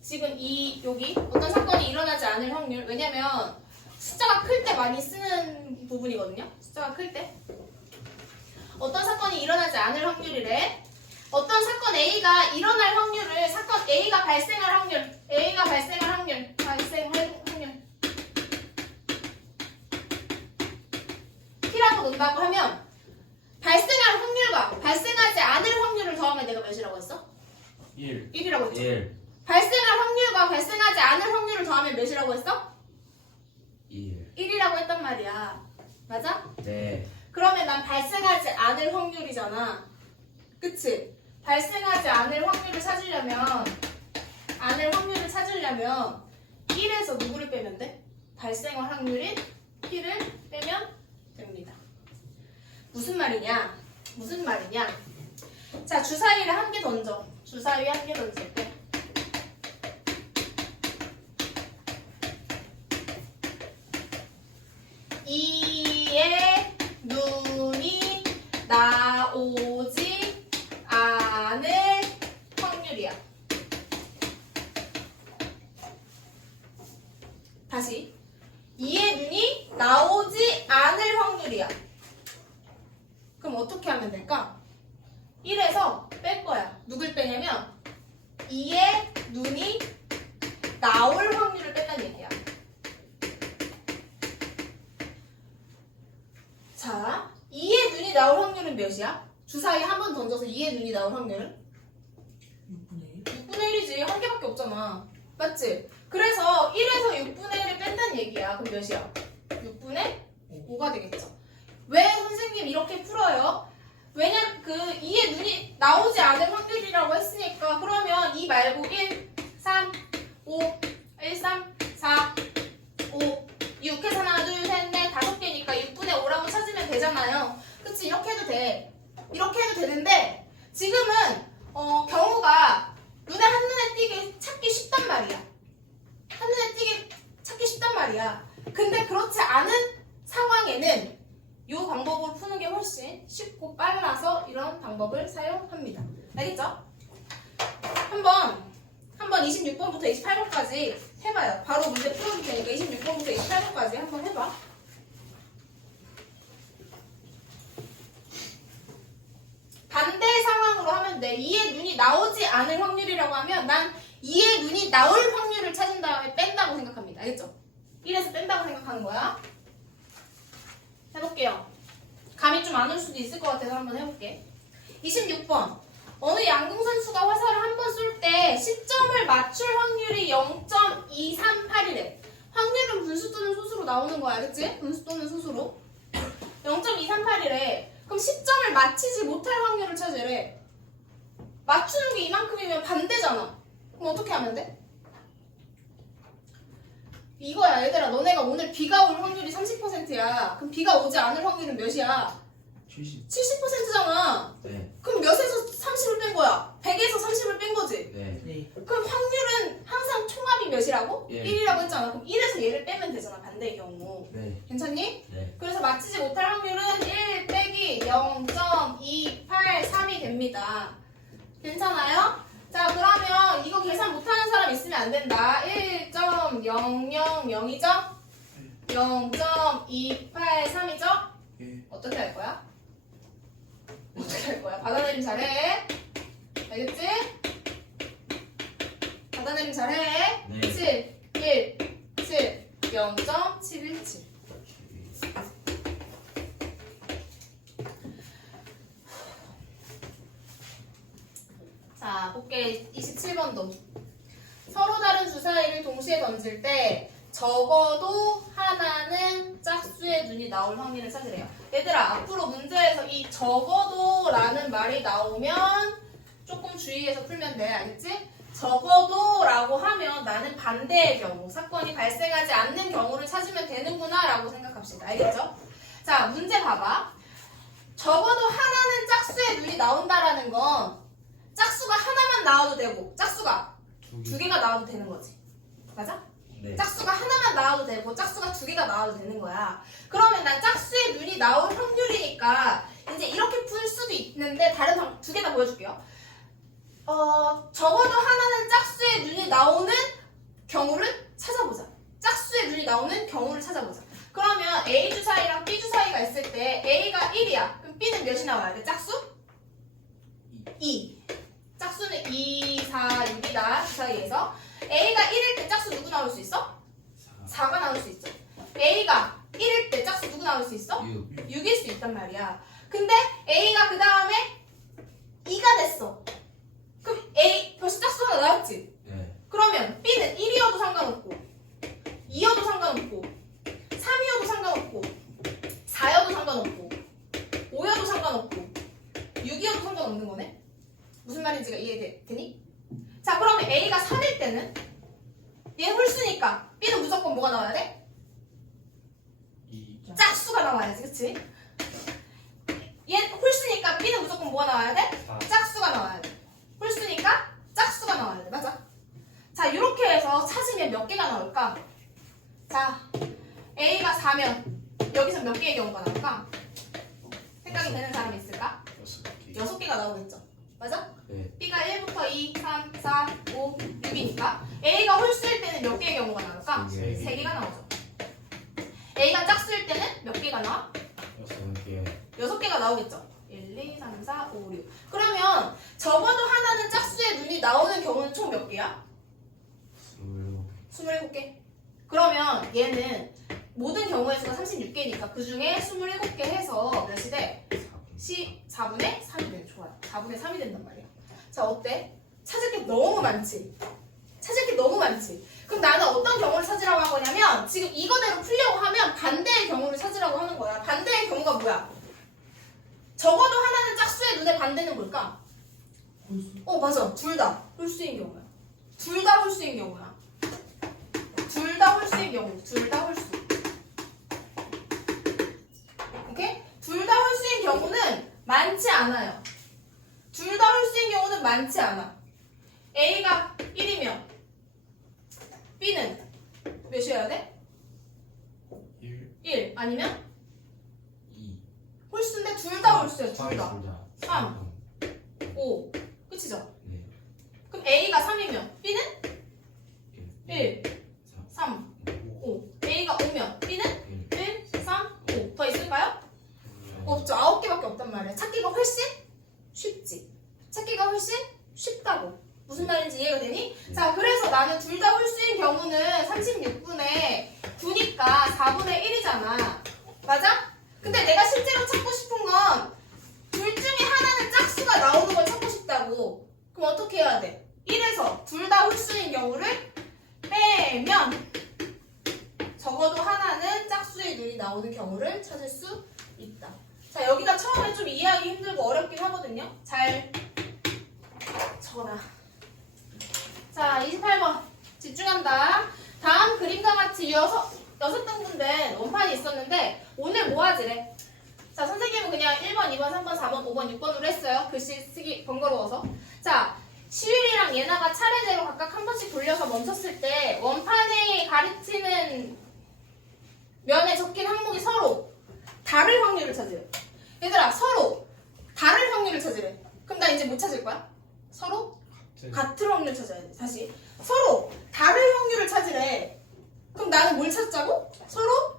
지금 여기 어떤 사건이 일어나지 않을 확률. 왜냐면 숫자가 클 때 많이 쓰는 부분이거든요. 숫자가 클 때. 어떤 사건이 일어나지 않을 확률이래. 어떤 사건 A가 일어날 확률을 사건 A가 발생할 확률 T라고 논다고 하면 발생할 확률과 발생하지 않을 확률을 더하면 내가 몇이라고 했어? 1이라고 했죠? 1. 발생할 확률과 발생하지 않을 확률을 더하면 몇이라고 했어? 1. 1이라고 했단 말이야. 맞아? 네. 그러면 난 발생하지 않을 확률이잖아. 그치? 발생하지 않을 확률을 찾으려면 1에서 누구를 빼면 돼? 발생할 확률인 T를 빼면 됩니다. 무슨 말이냐? 자, 주사위를 한 개 던져. 주사위 한 개 던질 때 이의 눈이 나오지 않을 확률이야. 다시. 이의 눈이 나오지 않을 확률이야. 그럼 어떻게 하면 될까? 1에서 뺄 거야. 누굴 빼냐면 이의 눈이 나올 확률을 뺀다는 얘기야. 자, 2의 눈이 나올 확률은 몇이야? 주사위 한 번 던져서 2의 눈이 나올 확률은? 6분의 1? 6분의 1이지. 한 개밖에 없잖아. 맞지? 그래서 1에서 6분의 1을 뺀다는 얘기야. 그럼 몇이야? 6분의 5가 되겠죠. 왜 선생님 이렇게 풀어요? 왜냐면 그 2의 눈이 나오지 않을 확률이라고 했으니까. 그러면 2 말고 1, 3, 5, 1, 3, 4, 5, 6 해서 하나, 둘, 셋, 넷, 5개니까 6분의 5라고 찾으면 되잖아요. 그치? 이렇게 해도 돼. 이렇게 해도 되는데 지금은 경우가 눈에 한눈에 띄게 찾기 쉽단 말이야. 한눈에 띄게 찾기 쉽단 말이야. 근데 그렇지 않은 상황에는 이 방법으로 푸는 게 훨씬 쉽고 빨라서 이런 방법을 사용합니다. 알겠죠? 한번 26번부터 28번까지 해봐요. 바로 문제 풀어줄 테니까 26번부터 28번까지 한번 해봐. 반대 상황으로 하면 돼. 2의 눈이 나오지 않을 확률이라고 하면 난 2의 눈이 나올 확률을 찾은 다음에 뺀다고 생각합니다. 알겠죠? 1에서 뺀다고 생각하는 거야. 해볼게요. 감이 좀 안 올 수도 있을 것 같아서 한번 해볼게. 26번. 어느 양궁선수가 화살을 한 번 쏠 때 10점을 맞출 확률이 0.238이래. 확률은 분수 또는 소수로 나오는 거야. 그치? 분수 또는 소수로. 0.238이래. 그럼 10점을 맞히지 못할 확률을 찾으래. 맞추는 게 이만큼이면 반대잖아. 그럼 어떻게 하면 돼? 이거야 얘들아. 너네가 오늘 비가 올 확률이 30%야. 그럼 비가 오지 않을 확률은 몇이야? 70%잖아. 네. 그럼 몇에서 30을 뺀 거야? 100에서 30을 뺀 거지? 네. 네. 그럼 확률은 항상 총합이 몇이라고? 예. 1이라고 했잖아. 그럼 1에서 얘를 빼면 되잖아. 반대의 경우. 네. 괜찮니? 네. 그래서 맞히지 못할 확률은 1 빼기 0.283이 됩니다. 괜찮아요? 자, 그러면 이거 계산 못하는 사람 있으면 안 된다. 1.000이죠? 0.283이죠? 예. 어떻게 할 거야? 어떻게 할 거야? 받아내림 잘해. 알겠지? 받아내림 잘해. 네. 7, 1, 7, 0.717. 자, 볼게. 27번도. 서로 다른 주사위를 동시에 던질 때 적어도 하나는 짝수의 눈이 나올 확률을 찾으래요. 얘들아, 앞으로 문제에서 이 적어도 라는 말이 나오면 조금 주의해서 풀면 돼. 알겠지? 적어도 라고 하면 나는 반대의 경우, 사건이 발생하지 않는 경우를 찾으면 되는구나 라고 생각합시다. 알겠죠? 자, 문제 봐봐. 적어도 하나는 짝수의 눈이 나온다라는 건 짝수가 하나만 나와도 되고 짝수가 두 개가 나와도 되는 거지. 맞아? 네. 짝수가 하나만 나와도 되고 짝수가 두 개가 나와도 되는 거야. 그러면 난 짝수의 눈이 나올 확률이니까 이제 이렇게 풀 수도 있는데 다른 두 개 다 보여줄게요. 적어도 하나는 짝수의 눈이 나오는 경우를 찾아보자. 짝수의 눈이 나오는 경우를 찾아보자. 그러면 A 주사위랑 B 주사위가 있을 때 A가 1이야. 그럼 B는 몇이 나와야 돼? 짝수? 2. 짝수는 2, 4, 6이다. 주사위에서. A가 1일 때 짝수 누구 나올 수 있어? 4가 나올 수 있죠. A가 1일 때 짝수 누구 나올 수 있어? 6일 수 있단 말이야. 근데 A가 그 다음에 2가 됐어. 그럼 A 벌써 짝수 하나 나왔지? 네. 그러면 B는 1이어도 상관없고 2여도 상관없고 3이어도 상관없고 4여도 상관없고 5여도 상관없고 6이어도 상관없는 거네? 무슨 말인지가 이해되니? 자, 그러면 A가 3일 때는 얘 홀수니까 B는 무조건 뭐가 나와야 돼? 짝수가 나와야지, 그치? 얘 홀수니까 B는 무조건 뭐가 나와야 돼? 짝수가 나와야 돼. 홀수니까 짝수가 나와야 돼. 맞아? 자, 이렇게 해서 찾으면 몇 개가 나올까? 자, A가 4면 여기서 몇 개의 경우가 나올까? 생각이 되는 사람이 있을까? 6개가 나오겠죠. 맞아? 네. B가 1부터 2, 3, 4, 5, 6이니까 A가 홀수일 때는 몇 개의 경우가 나올까? 3개가 나오죠. A가 짝수일 때는 몇 개가 나와? 6개가 나오겠죠. 1, 2, 3, 4, 5, 6. 그러면 적어도 하나는 짝수의 눈이 나오는 경우는 총 몇 개야? 27개. 그러면 얘는 모든 경우의 수가 36개니까 그 중에 27개 해서 몇이 돼? 4분의 3이 돼. 좋아요. 4분의 3이 된단 말이야. 자, 어때? 찾을 게 너무 많지? 찾을 게 너무 많지? 그럼 나는 어떤 경우를 찾으라고 한 거냐면 지금 이거대로 풀려고 하면 반대의 경우를 찾으라고 하는 거야. 반대의 경우가 뭐야? 적어도 하나는 짝수의 눈의 반대는 뭘까? 홀수. 맞아. 둘 다 홀수인 경우야. 둘 다 홀수인 경우야. 둘 다 홀수인 경우. 둘 다 홀수. 오케이? 둘 다 홀수인 경우는 많지 않아요. 둘 다 홀수인 경우는 많지 않아. A가 1이면 B는 몇이어야 돼? 1 아니면 2. 홀수인데 둘 다 홀수야. 둘 다. 3, 5. 끝이죠? 네. 그럼 A가 3이면 B는 1, 3, 5. A가 5면 B는 1, 3, 5. 더 있을까요? 없죠. 9개밖에 없단 말이야. 찾기가 훨씬 쉽지. 찾기가 훨씬 쉽다고. 무슨 말인지 이해가 되니? 자, 그래서 나는 둘 다 홀수인 경우는 36분의 9니까 4분의 1이잖아. 맞아? 근데 내가 실제로 찾고 싶은 건 둘 중에 하나는 짝수가 나오는 걸 찾고 싶다고. 그럼 어떻게 해야 돼? 1에서 둘 다 홀수인 경우를 빼면 적어도 하나는 짝수의 눈이 나오는 경우를 찾을 수 있다. 자, 여기가 처음에 좀 이해하기 힘들고 어렵긴 하거든요. 잘 적어라. 자, 28번 집중한다. 다음 그림과 같이 6등분 된 원판이 있었는데 오늘 뭐 하지래? 자, 선생님은 그냥 1번, 2번, 3번, 4번, 5번, 6번으로 했어요. 글씨 쓰기 번거로워서. 자, 시율이랑 예나가 차례대로 각각 한 번씩 돌려서 멈췄을 때 원판에 가르치는 면에 적힌 항목이 서로 다를 확률을 찾으래. 얘들아, 서로 다를 확률을 찾으래. 그럼 나 이제 뭐 찾을 거야? 서로 같을 확률 찾아야 돼. 다시. 서로 다를 확률을 찾으래. 그럼 나는 뭘 찾자고? 서로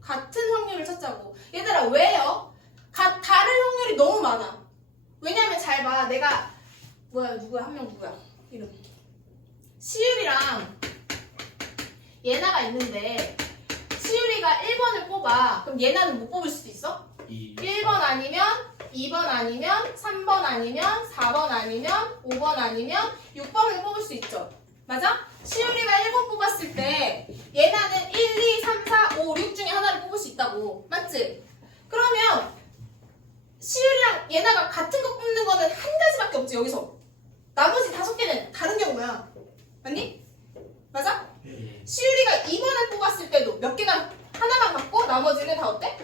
같은 확률을 찾자고. 얘들아, 왜요? 다를 확률이 너무 많아. 왜냐면 잘 봐. 내가 누구야? 한 명 누구야? 이름. 시율이랑 예나가 있는데 시율이가 1번을 뽑아. 그럼 예나는 못 뽑을 수도 있어? 1번 아니면 2번 아니면 3번 아니면 4번 아니면 5번 아니면 6번을 뽑을 수 있죠. 맞아? 시율이가 1번 뽑았을 때 예나는 1, 2, 3, 4, 5, 6 중에 하나를 뽑을 수 있다고. 맞지? 그러면 시율이랑 예나가 같은 거 뽑는 거는 한 가지밖에 없지. 여기서 나머지 5개는 다른 경우야. 맞니? 맞아? 시율이가 2번을 뽑았을 때도 몇 개가 하나만 갖고 나머지는 다 어때?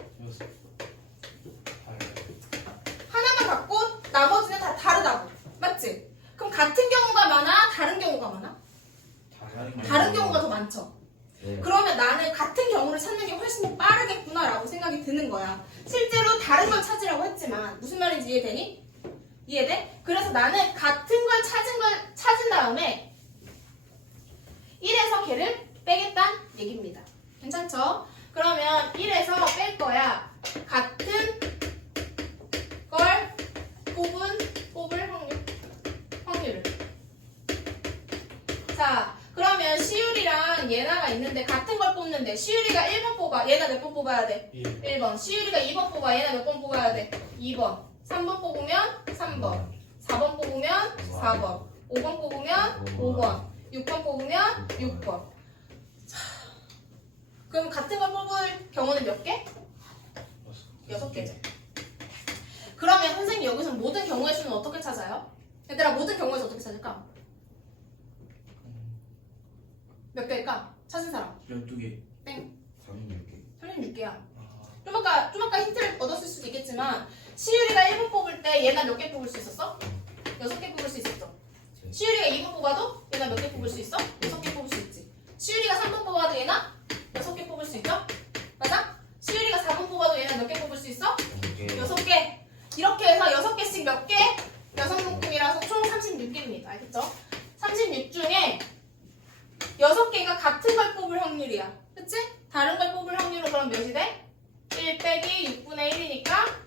하나만 갖고 나머지는 다 다르다고. 맞지? 그럼 같은 경우가 많아? 다른 경우가 많아? 다른 경우가 더 많죠. 네. 그러면 나는 같은 경우를 찾는 게 훨씬 더 빠르겠구나 라고 생각이 드는 거야. 실제로 다른 걸 찾으라고 했지만 무슨 말인지 이해되니? 이해돼? 그래서 나는 같은 걸 찾은 다음에 1에서 걔를 빼겠다는 얘기입니다. 괜찮죠? 그러면 1에서 뺄 거야. 같은 걸 뽑을 확률을. 자, 그러면 시율이랑 예나가 있는데 같은 걸 뽑는데 시율이가 1번 뽑아. 얘나 몇 번 뽑아야 돼? 1번. 시율이가 2번 뽑아. 얘나 몇 번 뽑아야 돼? 2번. 3번 뽑으면 3번. 4번 뽑으면 4번. 5번 뽑으면 5번. 6번 뽑으면 6번. 자, 그럼 같은 걸 뽑을 경우는 몇 개? 6개죠. 그러면 선생님 여기서 모든 경우의 수는 어떻게 찾아요? 얘들아 모든 경우에서 어떻게 찾을까? 몇 개일까? 찾은 사람. 12개. 땡. 36개. 틀린 6개야. 좀 아까 힌트를 얻었을 수도 있겠지만 시율이가 1번 뽑을 때 얘나 몇 개 뽑을 수 있었어? 6개 뽑을 수 있었죠. 시율이가 2번 뽑아도 얘나 몇 개 뽑을 수 있어? 6개 뽑을 수 있지. 시율이가 3번 뽑아도 얘나 6개 뽑을 수 있죠? 맞아? 시율이가 4번 뽑아도 얘나 몇 개 뽑을 수 있어? 6개. 이렇게 해서 6개씩 몇 개? 여성분kum이라서 총 36개입니다. 알겠죠? 36 중에 6개가 같은 걸 뽑을 확률이야. 그치? 다른 걸 뽑을 확률은 그럼 몇이 돼? 1 빼기 6분의 1이니까